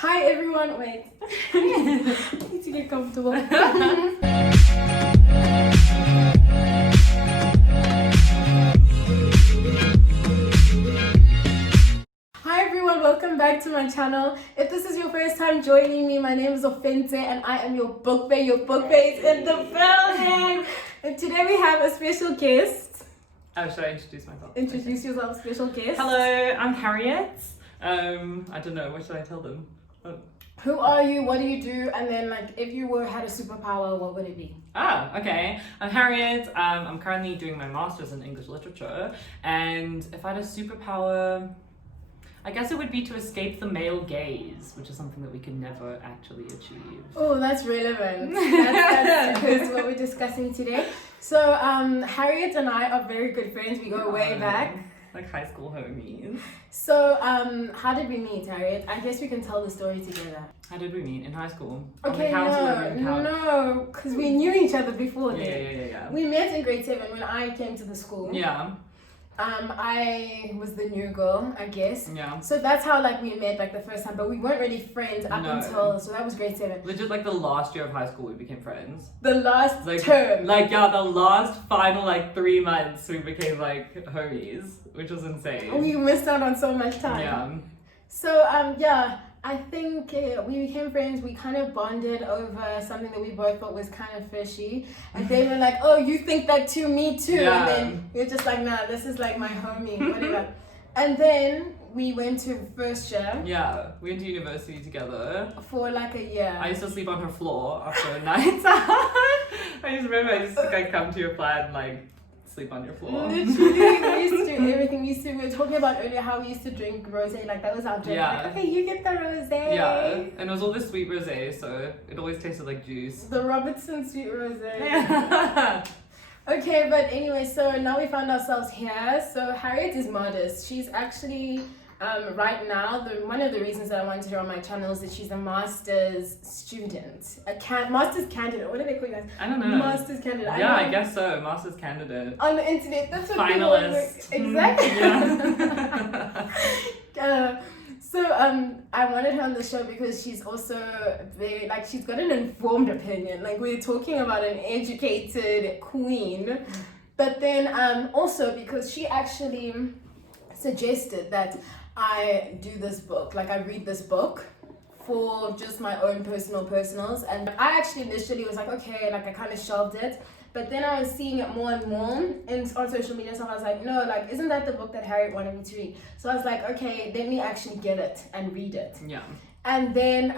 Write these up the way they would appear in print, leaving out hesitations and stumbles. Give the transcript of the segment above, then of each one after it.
Hi everyone, wait. I need to get comfortable. Hi everyone, welcome back to my channel. If this is your first time joining me, my name is Ofente and I am your book bae. Your book bae is in the building. And today we have a special guest. Oh, should I introduce myself? Introduce yourself, special guest. Hello, I'm Harriet. I don't know, what should I tell them? Who are you? What do you do? And then, like, if you had a superpower, what would it be? Okay. I'm Harriet. I'm currently doing my master's in English literature. And if I had a superpower, I guess it would be to escape the male gaze, which is something that we can never actually achieve. Oh, that's relevant. That's because what we're discussing today. So, Harriet and I are very good friends. We go way back. Like high school homies. So, how did we meet, Harriet? I guess we can tell the story together. How did we meet? In high school? Okay, no, because we knew each other before then. Yeah. We met in grade 7 when I came to the school. Yeah. I was the new girl, I guess. Yeah. So that's how we met the first time, but we weren't really friends up until, so that was grade 7. Legit, the last year of high school we became friends. The last term. The last final 3 months we became homies, which was insane. We missed out on so much time. Yeah. So I think we became friends. We kind of bonded over something that we both thought was kind of fishy. And they were like, oh, you think that too, me too. Yeah. And then we were just like, nah, this is my homie, whatever. And then we went to first year. Yeah, we went to university together. For a year. I used to sleep on her floor after a night. I just remember I used to come to your flat and sleep on your floor. Literally, we used to do everything. We were talking about earlier how we used to drink rosé. That was our drink. Yeah. Okay, you get the rosé. Yeah, and it was all this sweet rosé, so it always tasted like juice. The Robertson sweet rosé. Yeah. Okay, but anyway, so now we found ourselves here. So Harriet is modest. She's actually right now, one of the reasons that I wanted her on my channel is that she's a master's student, master's candidate. What do they call you guys? I don't know. Master's candidate. Yeah, I guess so. Master's candidate. On the internet, that's what Finalist. Exactly. Yeah. So I wanted her on the show because she's also very she's got an informed opinion. We're talking about an educated queen, but then also because she actually suggested that I do this book, I read this book for just my own personals, and I actually initially was okay, I kind of shelved it, but then I was seeing it more and more on social media, so I was like, no, isn't that the book that Harriet wanted me to read? So I was like, okay, let me actually get it and read it. Yeah. And then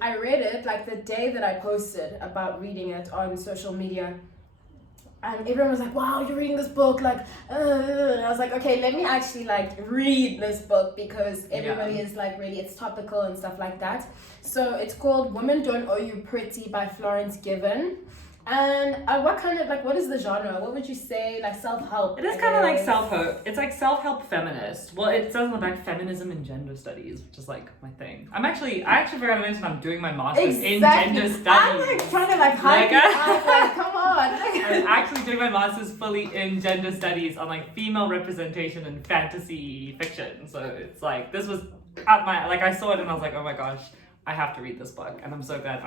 I read it the day that I posted about reading it on social media. And everyone was like, wow, you're reading this book, and I was like, okay, let me actually read this book because everybody is really, it's topical and stuff like that. So it's called Women Don't Owe You Pretty by Florence Given. And what kind of, what is the genre? What would you say, self-help? It is kind of self-help. It's self-help feminist. Well, it says on the back feminism and gender studies, which is my thing. I actually forgot to mention I'm doing my master's in gender studies. I'm trying to hype you up, come on. I'm actually doing my master's fully in gender studies on female representation in fantasy fiction. So it's this was at my, I saw it and I was like, oh my gosh, I have to read this book. And I'm so glad.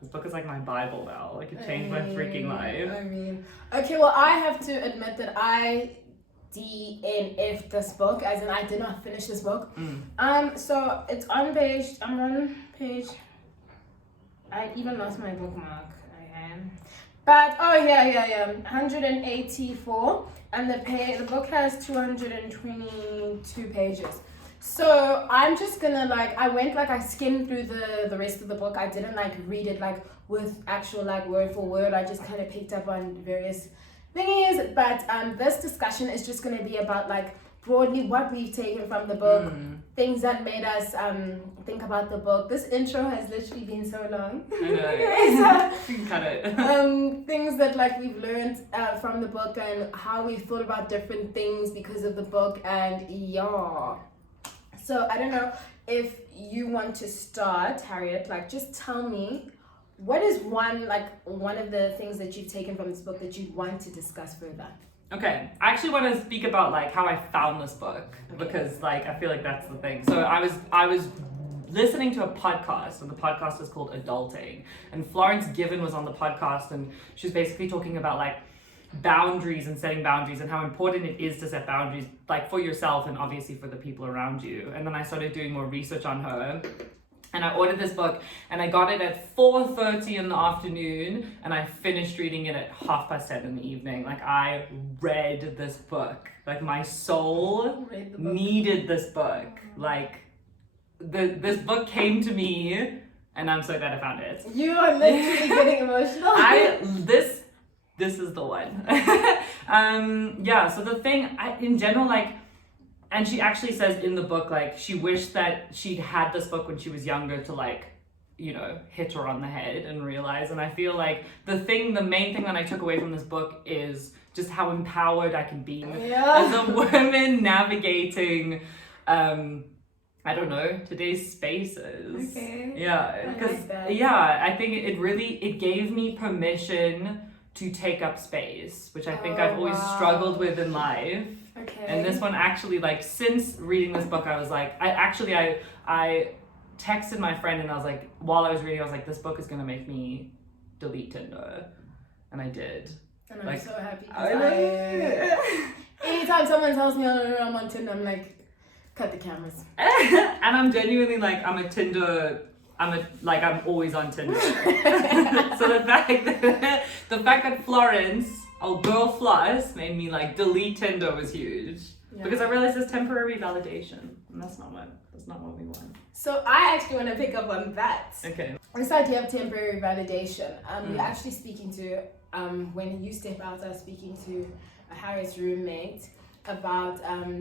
This book is my Bible now. It changed my freaking life. Okay, well, I have to admit that I DNF'd this book, as in I did not finish this book. So it's on page, I even lost my bookmark. But, oh yeah, 184, and the book has 222 pages. So I'm just gonna I went I skimmed through the rest of the book. I didn't read it with actual word for word. I just kind of picked up on various thingies. But this discussion is just gonna be about broadly what we've taken from the book, things that made us think about the book. This intro has literally been so long. I know. You can cut it. Things that we've learned from the book and how we thought about different things because of the book, and yeah. So I don't know if you want to start, Harriet, just tell me, what is one of the things that you've taken from this book that you'd want to discuss further? Okay, I actually want to speak about how I found this book, because I feel that's the thing. So I was listening to a podcast, and the podcast is called Adulting. And Florence Given was on the podcast, and she was basically talking about like boundaries and setting boundaries and how important it is to set boundaries, like for yourself and obviously for the people around you. And then I started doing more research on her. And I ordered this book, and I got it at 4:30 in the afternoon, and I finished reading it at 10:30 in the evening. Like, I read this book. Like, my soul needed this book. Like, this book came to me, and I'm so glad I found it. You are literally getting emotional. This is the one. Yeah, so the thing, in general, like, and she actually says in the book, like, she wished that she'd had this book when she was younger to, like, you know, hit her on the head and realize. And I feel like the main thing that I took away from this book is just how empowered I can be as a woman navigating, I don't know, today's spaces. Okay. Yeah, because, I think it gave me permission to take up space, which I think I've always struggled with in life. Okay. And this one actually, like, since reading this book, I was like, I texted my friend, and I was like, while I was reading, I was like, this book is gonna make me delete Tinder, and I did. And I'm like, so happy. Anytime someone tells me I'm on Tinder, I'm like, cut the cameras. And I'm genuinely like, I'm always on Tinder. So the fact that Florence, oh girl Floss, made me like delete Tinder was huge. Because I realized it's temporary validation, and that's not what we want. So I actually want to pick up on that. Okay. This idea of temporary validation. We're actually speaking to, when you step out, I was speaking to Harriet's roommate about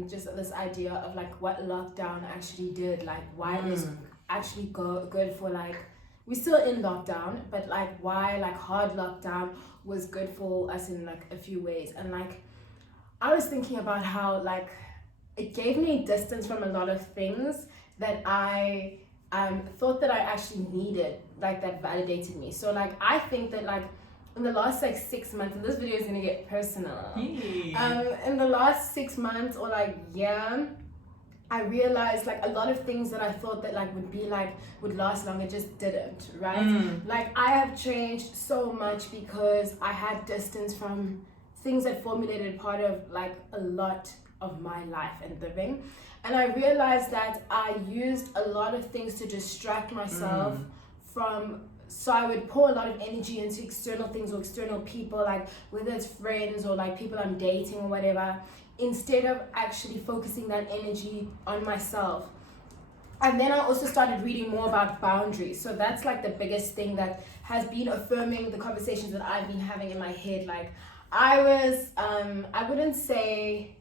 just this idea of like what lockdown actually did, like why it was actually good for, like, we're still in lockdown, but like why like hard lockdown was good for us in like a few ways. And like I was thinking about how like it gave me distance from a lot of things that I thought that I actually needed, like that validated me. So like I think that like in the last like 6 months, and this video is gonna get personal. In the last 6 months or like year, I realized like a lot of things that I thought that like would last longer just didn't, right? Like I have changed so much because I had distance from things that formulated part of like a lot of my life and living. And I realized that I used a lot of things to distract myself from, so I would pour a lot of energy into external things or external people, like whether it's friends or like people I'm dating or whatever, instead of actually focusing that energy on myself. And then I also started reading more about boundaries. So that's like the biggest thing that has been affirming the conversations that I've been having in my head. Like I wouldn't say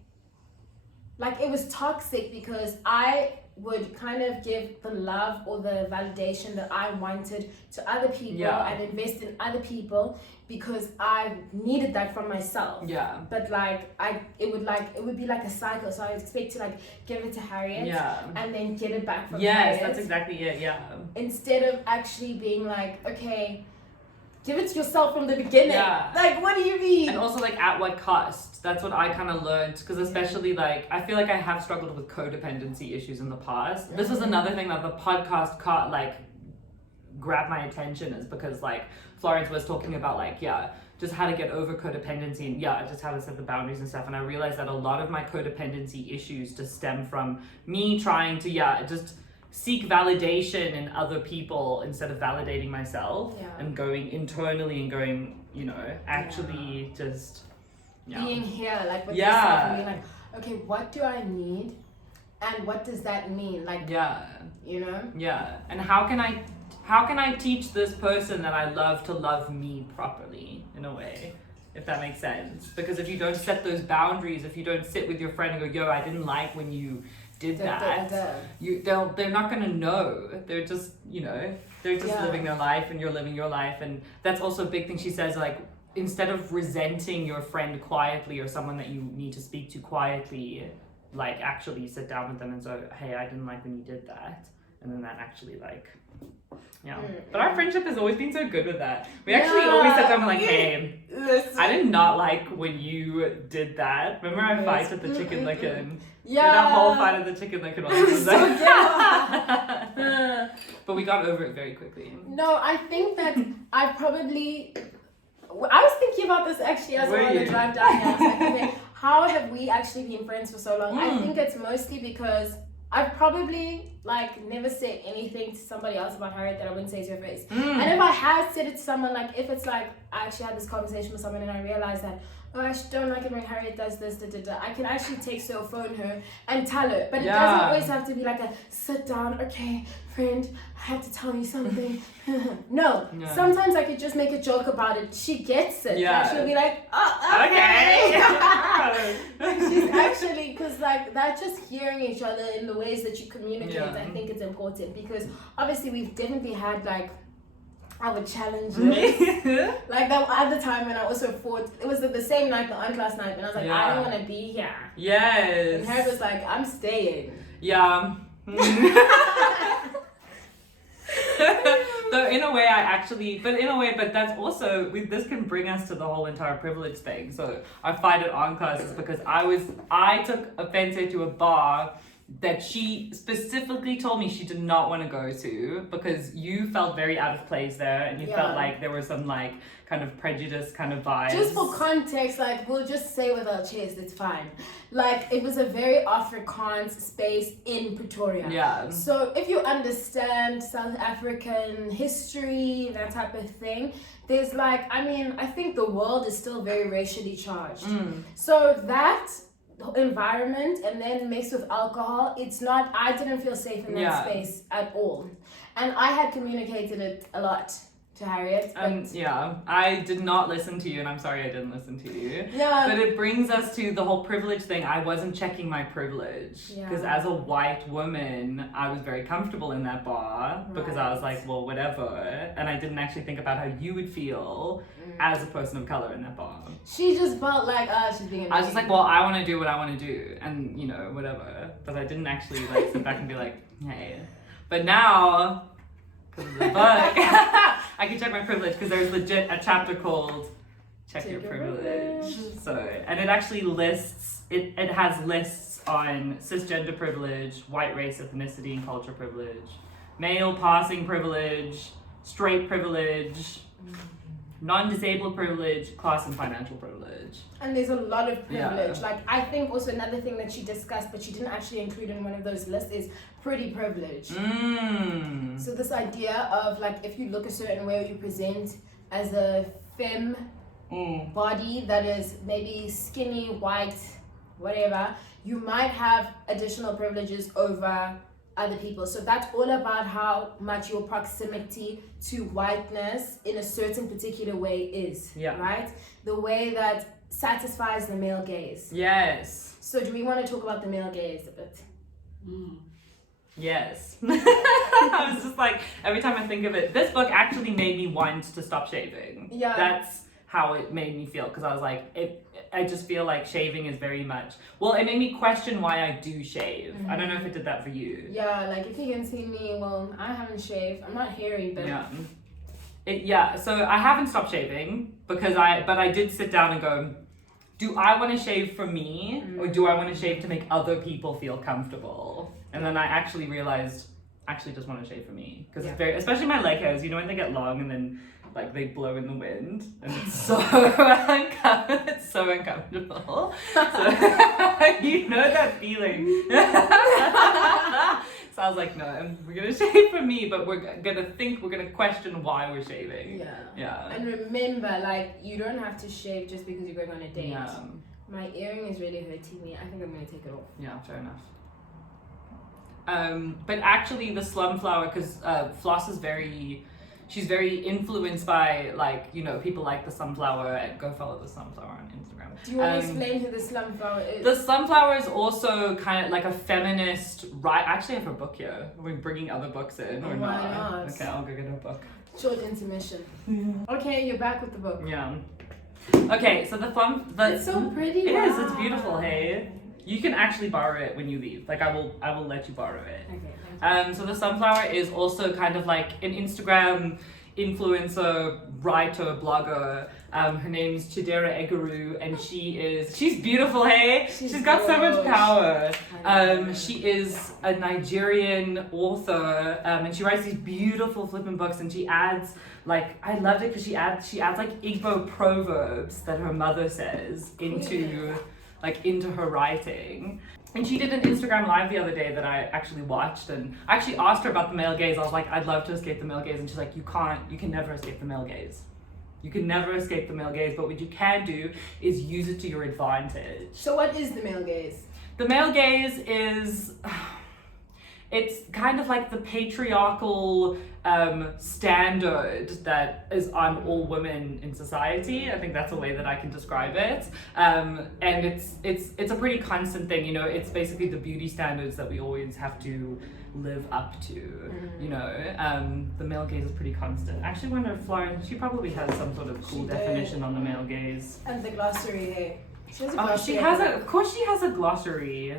like it was toxic, because I would kind of give the love or the validation that I wanted to other people and invest in other people because I needed that from myself. Yeah. But like it would be like a cycle. So I expect to like give it to Harriet and then get it back from Harriet. Yes, that's exactly it. Yeah. Instead of actually being like, okay, give it to yourself from the beginning. Yeah. Like, what do you mean? And also, like, at what cost? That's what I kind of learned. Because especially, like, I feel like I have struggled with codependency issues in the past. This was another thing that the podcast grabbed my attention, is because, like, Florence was talking about, like, just how to get over codependency and just how to set the boundaries and stuff. And I realized that a lot of my codependency issues just stem from me trying to, just seek validation in other people instead of validating myself and going internally and going, actually just being here, like with yourself and being like, okay, what do I need and what does that mean? Like, and how can I teach this person that I love to love me properly, in a way, if that makes sense? Because if you don't set those boundaries, if you don't sit with your friend and go, yo, I didn't like when you did that, they're not gonna know. They're just living their life and you're living your life. And that's also a big thing she says, like, instead of resenting your friend quietly or someone that you need to speak to quietly, like actually sit down with them and say, hey, I didn't like when you did that. And then that actually but our friendship has always been so good with that. We actually always sit down and like, hey, I did not like when you did that. Remember our fight at the chicken licking? That whole fight at the chicken licking one. Was like, But we got over it very quickly. No, I think that I was thinking about this actually as I was on the drive down here. I was like, okay, how have we actually been friends for so long? I think it's mostly because I've probably like never said anything to somebody else about Harriet that I wouldn't say to her face. And if I had said it to someone, like if it's like I actually had this conversation with someone and I realized that, oh, I actually don't like it when Harriet does this, I can actually text her or phone her and tell her. But it doesn't always have to be like a sit down, okay, friend, I have to tell you something. No, sometimes I could just make a joke about it. She gets it. Yeah. She'll be like, oh, okay. She's actually, because like that just hearing each other in the ways that you communicate, I think it's important because obviously we've definitely had like our challenges. Like that at the time when I also fought, it was the same night, the on-class night, and I was like, I don't want to be here. Yes. And Harriet was like, I'm staying. Yeah. So in a way but that's also, this can bring us to the whole entire privilege thing. So I fight it on classes because I took offense to a bar that she specifically told me she did not want to go to because you felt very out of place there and you felt like there were some like kind of prejudice kind of vibes. Just for context, like we'll just say with our chest, it's fine. Like it was a very Afrikaans space in Pretoria. Yeah. So if you understand South African history, that type of thing, there's like, I mean, I think the world is still very racially charged. So that environment and then mixed with alcohol, I didn't feel safe in that space at all. And I had communicated it a lot to Harriet. I did not listen to you and I'm sorry I didn't listen to you. Yeah. But it brings us to the whole privilege thing. I wasn't checking my privilege because as a white woman, I was very comfortable in that bar because I was like, well, whatever. And I didn't actually think about how you would feel as a person of color in that bar. She just felt like, she's being I was just like, well, I want to do what I want to do and, you know, whatever. But I didn't actually like sit back and be like, hey. But now, because of the book, I can check my privilege because there's legit a chapter called Check Your Privilege. So, and it actually lists, it has lists on cisgender privilege, white race, ethnicity, and culture privilege, male passing privilege, straight privilege, non-disabled privilege, class and financial privilege. And there's a lot of privilege. Like I think also another thing that she discussed but she didn't actually include in one of those lists is pretty privilege. So this idea of like if you look a certain way or you present as a femme body that is maybe skinny, white, whatever, you might have additional privileges over other people. So that's all about how much your proximity to whiteness in a certain particular way is, right? The way that satisfies the male gaze. Yes. So do we want to talk about the male gaze a bit? Yes. I was just like, every time I think of it, this book actually made me want to stop shaving. Yeah. That's how it made me feel because I was like, I just feel like shaving is very much, well, it made me question why I do shave. I don't know if it did that for you. Yeah, like if you can see me, well, I haven't shaved. I'm not hairy, but so I haven't stopped shaving because I did sit down and go, do I want to shave for me or do I want to shave to make other people feel comfortable? And then I actually realized I actually just want to shave for me because it's very, especially my leg hairs, you know when they get long and then like they blow in the wind and it's so it's so uncomfortable. So, you know that feeling. So I was like, no, we're gonna shave for me, but we're gonna question why we're shaving. Yeah. And remember, like you don't have to shave just because you're going on a date. Yeah. My earring is really hurting me. I think I'm gonna take it off. Yeah, fair enough. But actually the slum flower, because Floss is she's very influenced by like, you know, people like the sunflower. Go follow the sunflower on Instagram. Do you want to explain who the sunflower is? The sunflower is also kind of like a feminist, right? I actually have her book here. Are we bringing other books in or why not? Okay, I'll go get her book. Short intermission. Okay, you're back with the book. Yeah. Okay, so it's so pretty. It is. It's beautiful. Hey. You can actually borrow it when you leave. Like I will let you borrow it. Okay. So the sunflower is also kind of like an Instagram influencer, writer, blogger, Her name's Chidera Egeru, and she's beautiful, hey? She's got so much gorgeous. power. She is a Nigerian author, and she writes these beautiful flippin' books, and she adds, like, I loved it because she adds like Igbo proverbs that her mother says into her writing. And she did an Instagram live the other day that I actually watched, and I actually asked her about the male gaze. I was like, I'd love to escape the male gaze, and she's like, you can never escape the male gaze. You can never escape the male gaze, but what you can do is use it to your advantage. So what is the male gaze? The male gaze is, it's kind of like the patriarchal standard that is on all women in society. I think that's a way that I can describe it. And it's a pretty constant thing, you know. It's basically the beauty standards that we always have to live up to, you know. The male gaze is pretty constant. I actually wonder if Florence, she probably has some sort of cool definition on the male gaze. And the glossary, hey. She has a Oh, glossary. of course she has a glossary.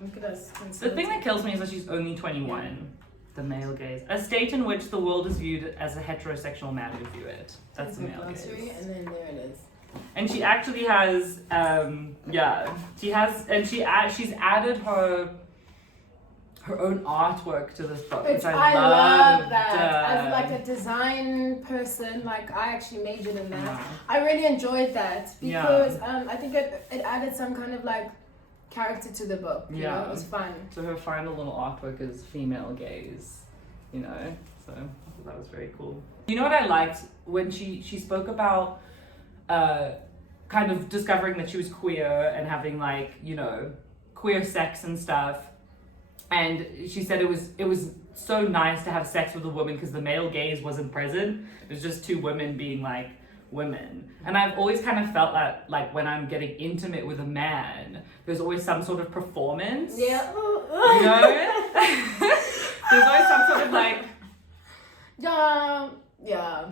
Look at us. The thing that kills me is that she's only 21. The male gaze. A state in which the world is viewed as a heterosexual man would view it. That's the male gaze. And then there it is. And she actually has, she's added her own artwork to this book, which I love that. As like a design person, like I actually majored in that. Yeah. I really enjoyed that because I think it added some kind of like character to the book. You know, it was fun. So her final little artwork is female gaze, you know. So I thought that was very cool. You know what I liked when she spoke about kind of discovering that she was queer and having like, you know, queer sex and stuff. And she said it was so nice to have sex with a woman because the male gaze wasn't present. It was just two women being like women. And I've always kind of felt that like when I'm getting intimate with a man, there's always some sort of performance. Yeah. You know? There's always some sort of like, yeah.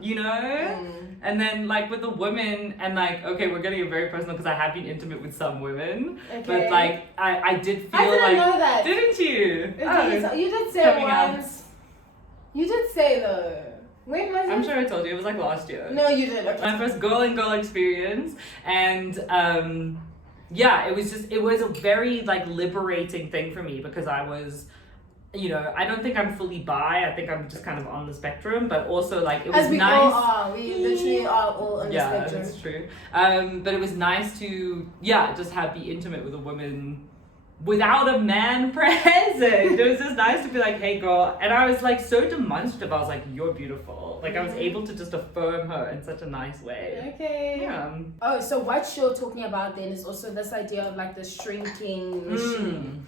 you know? And then like with a woman, and like, okay, we're getting very personal because I have been intimate with some women. Okay. But like, I did feel I didn't like, know that. didn't you? Oh, you did say coming once. You did say though. When was it? I'm sure I told you, it was like last year. No, you didn't. Okay. My first girl experience, and it was a very like liberating thing for me because I was, you know, I don't think I'm fully bi. I think I'm just kind of on the spectrum, but also like it was As we nice. all are. We literally are all on the spectrum. Yeah, that's true. But it was nice to just be intimate with a woman without a man present. It was just nice to be like, hey girl, and I was like so demonstrative. I was like, you're beautiful. Like I was able to just affirm her in such a nice way. Okay. Yeah. Oh, so what you're talking about then is also this idea of like the shrinking machine.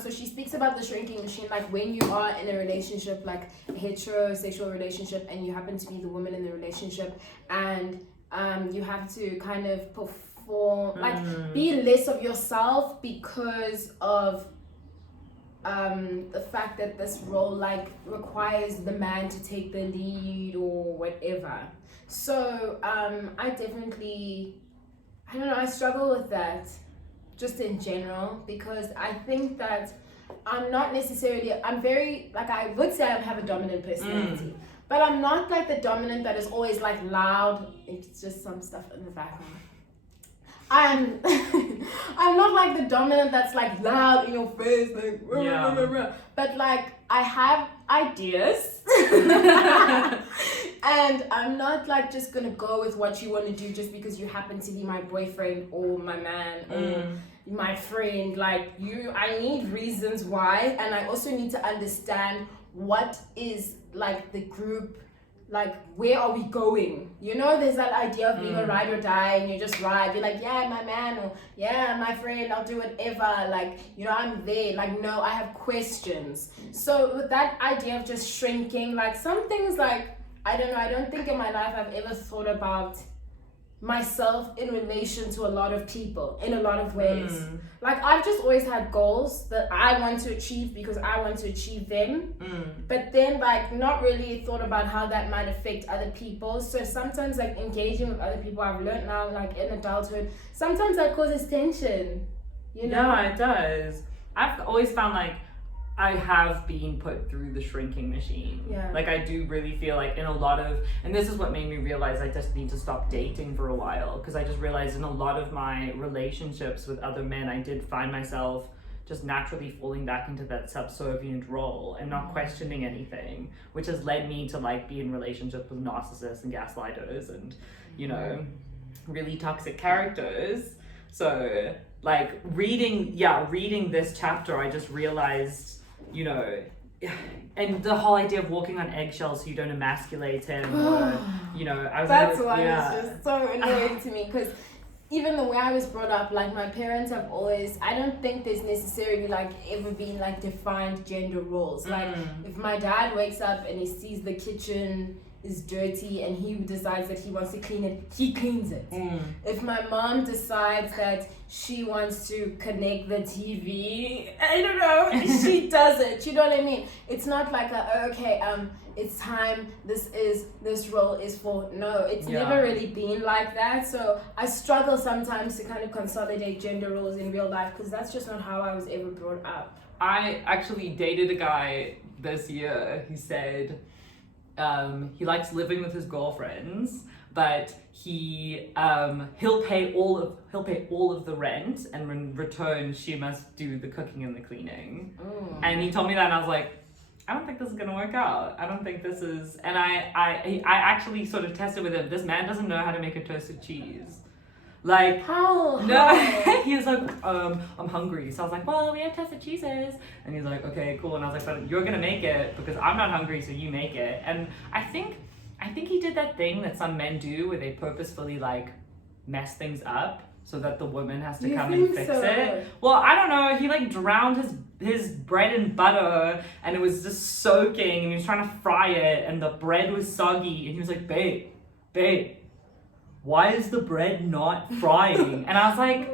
So she speaks about the shrinking machine, like when you are in a relationship, like a heterosexual relationship, and you happen to be the woman in the relationship, and you have to kind of perform, like be less of yourself because of the fact that this role like requires the man to take the lead or whatever. So I definitely, I don't know, I struggle with that just in general, because I think that I'm not necessarily, I'm very, like I would say I have a dominant personality, but I'm not like the dominant that is always like loud. It's just some stuff in the background. I'm not like the dominant that's like loud in your face, like rah, rah, rah. But like I have ideas and I'm not like just gonna go with what you want to do just because you happen to be my boyfriend or my man or my friend. Like I need reasons why, and I also need to understand what is like the group, like where are we going, you know. There's that idea of being a ride or die, and you just ride, you're like, yeah, my man, or yeah, my friend, I'll do whatever, like, you know, I'm there. Like, no, I have questions. So with that idea of just shrinking, like some things, like I don't know, I don't think in my life I've ever thought about myself in relation to a lot of people in a lot of ways. Like I've just always had goals that I want to achieve because I want to achieve them, but then like not really thought about how that might affect other people. So sometimes like engaging with other people, I've learned now like in adulthood, sometimes that causes tension, you know. Yeah, it does. I've always found like I have been put through the shrinking machine. Yeah. Like I do really feel like in a lot of, and this is what made me realize I just need to stop dating for a while, because I just realized in a lot of my relationships with other men, I did find myself just naturally falling back into that subservient role and not questioning anything, which has led me to like be in relationships with narcissists and gaslighters and, you know, really toxic characters. So like reading this chapter, I just realized, you know, and the whole idea of walking on eggshells so you don't emasculate him, or, you know, I was that's why it's just so annoying to me, because even the way I was brought up, like my parents have always, I don't think there's necessarily like ever been like defined gender roles. Like if my dad wakes up and he sees the kitchen is dirty and he decides that he wants to clean it, he cleans it. If my mom decides that she wants to connect the TV, I don't know, she does it. You know what I mean? It's not like it's time, this role is for, no, it's never really been like that. So I struggle sometimes to kind of consolidate gender roles in real life, because that's just not how I was ever brought up. I actually dated a guy this year who said he likes living with his girlfriends, but he'll pay all of the rent, and in return she must do the cooking and the cleaning. And he told me that, and I was like, I don't think this is gonna work out. I don't think this is. And I actually sort of tested with him. This man doesn't know how to make a toasted cheese. Like how? No, he was like, I'm hungry. So I was like, well, we have toasted cheeses, and he's like, okay, cool. And I was like, but you're gonna make it because I'm not hungry, so you make it. And I think he did that thing that some men do where they purposefully like mess things up so that the woman has to come and fix it. Well, I don't know. He like drowned his bread in butter, and it was just soaking, and he was trying to fry it, and the bread was soggy, and he was like, babe, why is the bread not frying? And I was like,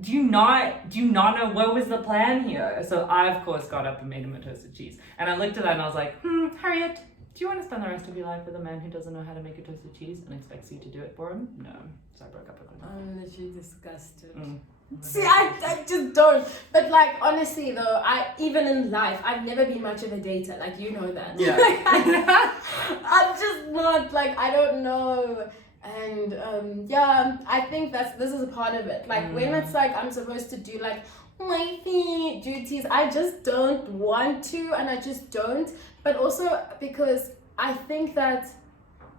do you not know what was the plan here? So I of course got up and made him a toasted cheese. And I looked at that and I was like, Harriet, do you want to spend the rest of your life with a man who doesn't know how to make a toasted cheese and expects you to do it for him? No. So I broke up with him. I'm literally disgusted. See, I just don't. But like honestly though, even in life, I've never been much of a dater. Like you know that. Yeah. I'm just not like, I don't know. And I think this is a part of it. Like when it's like I'm supposed to do like wifey duties, I just don't want to, and I just don't. But also because I think that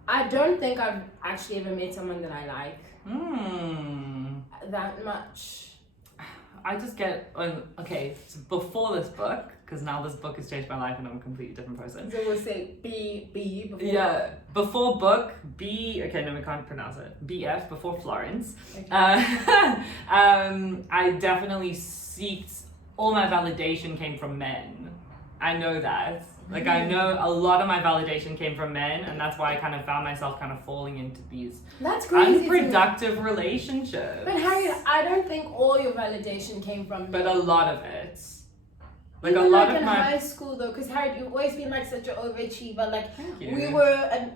I don't think I've actually ever met someone that I like that much. I just get, okay, so before this book, because now this book has changed my life and I'm a completely different person. So we'll say B before. Yeah, before book, B, okay, no, we can't pronounce it. BF, before Florence. Okay. I definitely seeked, all my validation came from men. I know that. Like, I know a lot of my validation came from men, and that's why I kind of found myself kind of falling into these unproductive relationships. But Harriet, I don't think all your validation came from men. But a lot of it. Like even a lot like of in my high school though, because Harriet, you've always been like such an overachiever. Like we you. were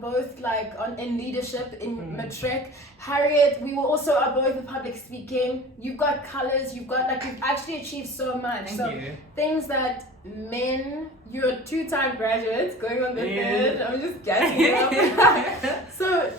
both like in leadership in matric. Harriet, we were also both in public speaking. You've got colors. You've actually achieved so much. Thank you. Things that men, you're a 2-time graduate, going on the third. I'm just gassing up. So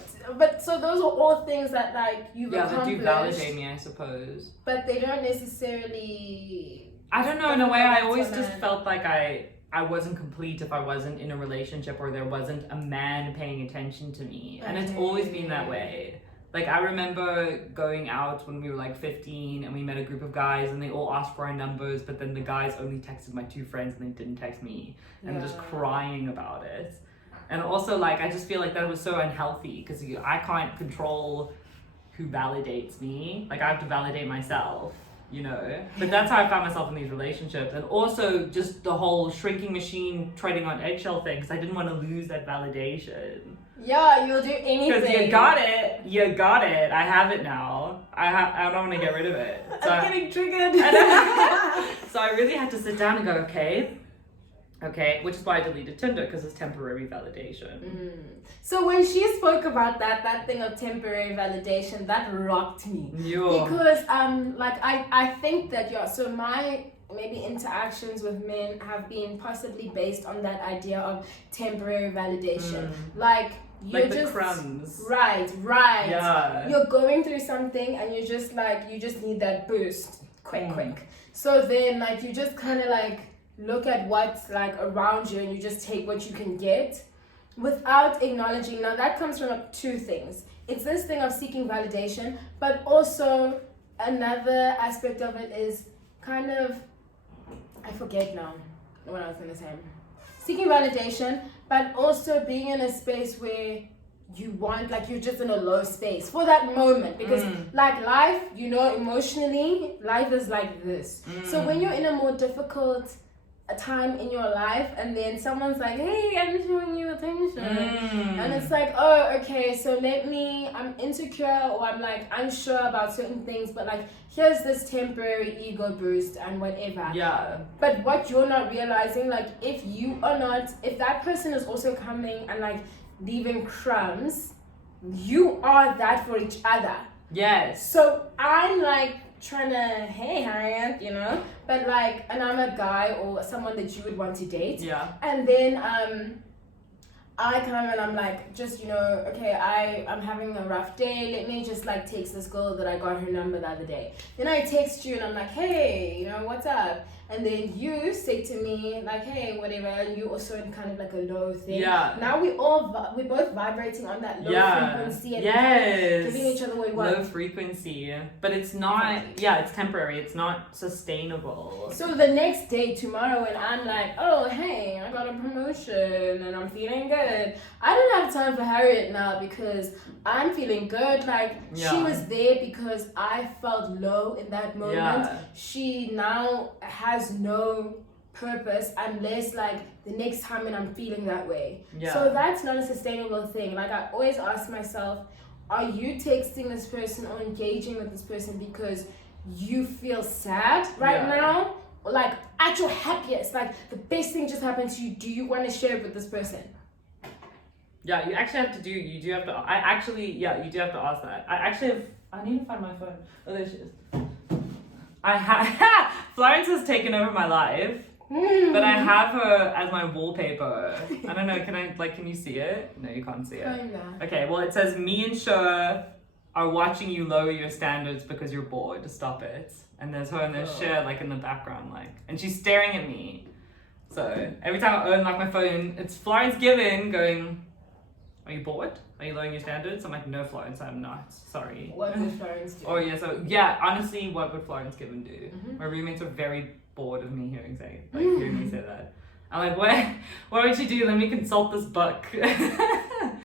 those are all things that like you've accomplished. They do validate me, I suppose. But they don't necessarily. I don't know, in a way I always just felt like I wasn't complete if I wasn't in a relationship or there wasn't a man paying attention to me. And it's always been that way. Like I remember going out when we were like 15 and we met a group of guys and they all asked for our numbers, but then the guys only texted my 2 friends and they didn't text me. And just crying about it. And also like I just feel like that was so unhealthy because I can't control who validates me. Like I have to validate myself. You know, but that's how I found myself in these relationships, and also just the whole shrinking machine treading on eggshell thing because I didn't want to lose that validation. Yeah, you'll do anything. Because you got it. I have it now. I don't want to get rid of it. So I'm getting triggered. So I really had to sit down and go, okay, which is why I deleted Tinder because it's temporary validation. So when she spoke about that thing of temporary validation, that rocked me. Yeah. Because like I think that so maybe interactions with men have been possibly based on that idea of temporary validation. Like you're like the just crumbs. right. Yeah. You're going through something and you just need that boost quick. So then like you just kind of like look at what's like around you and you just take what you can get without acknowledging. Now that comes from two things. It's this thing of seeking validation, but also another aspect of it is kind of, I forget now what I was gonna say. Seeking validation, but also being in a space where you want, like you're just in a low space for that moment, because like life, you know, emotionally, life is like this. So when you're in a more difficult time in your life and then someone's like, hey, I'm showing you attention, and it's like, oh, okay, so I'm insecure or I'm like unsure about certain things, but like here's this temporary ego boost and whatever. Yeah. But what you're not realizing, like if that person is also coming and like leaving crumbs, you are that for each other. Yes. So I'm like trying to, hey Harriet, you know, but like, and I'm a guy or someone that you would want to date. Yeah. And then I come and I'm like, just, you know, okay, I'm having a rough day. Let me just like text this girl that I got her number the other day. Then I text you and I'm like, hey, you know, what's up? And then you say to me like, hey, whatever, and you also in kind of like a low thing. Yeah. Now we're both vibrating on that low frequency and kind of giving each other what we want. Low frequency, but it's not. Yeah, it's temporary. It's not sustainable. So the next day, tomorrow, when I'm like, oh hey, I got a promotion and I'm feeling good, I don't have time for Harriet now because I'm feeling good. Like she was there because I felt low in that moment. Yeah. She now has no purpose unless like the next time when I'm feeling that way. Yeah. So that's not a sustainable thing. Like I always ask myself, are you texting this person or engaging with this person because you feel sad right now? Or like at your happiest, like the best thing just happened to you, do you want to share it with this person? Yeah, you do have to you do have to ask that. I need to find my phone. Oh, there she is. Florence has taken over my life, but I have her as my wallpaper. I don't know, can you see it? No, you can't see it. Kinda. Okay, well it says, me and Shur are watching you lower your standards because you're bored, stop it. And there's her and there's Shur like in the background, like, and she's staring at me. So every time I open like my phone, it's Florence Given going, are you bored? Are you lowering your standards? I'm like, no, Florence, I'm not. Sorry. What would Florence do? Oh, yeah, honestly, what would Florence Given do? My roommates are very bored of me hearing me say that. I'm like, what would you do? Let me consult this book.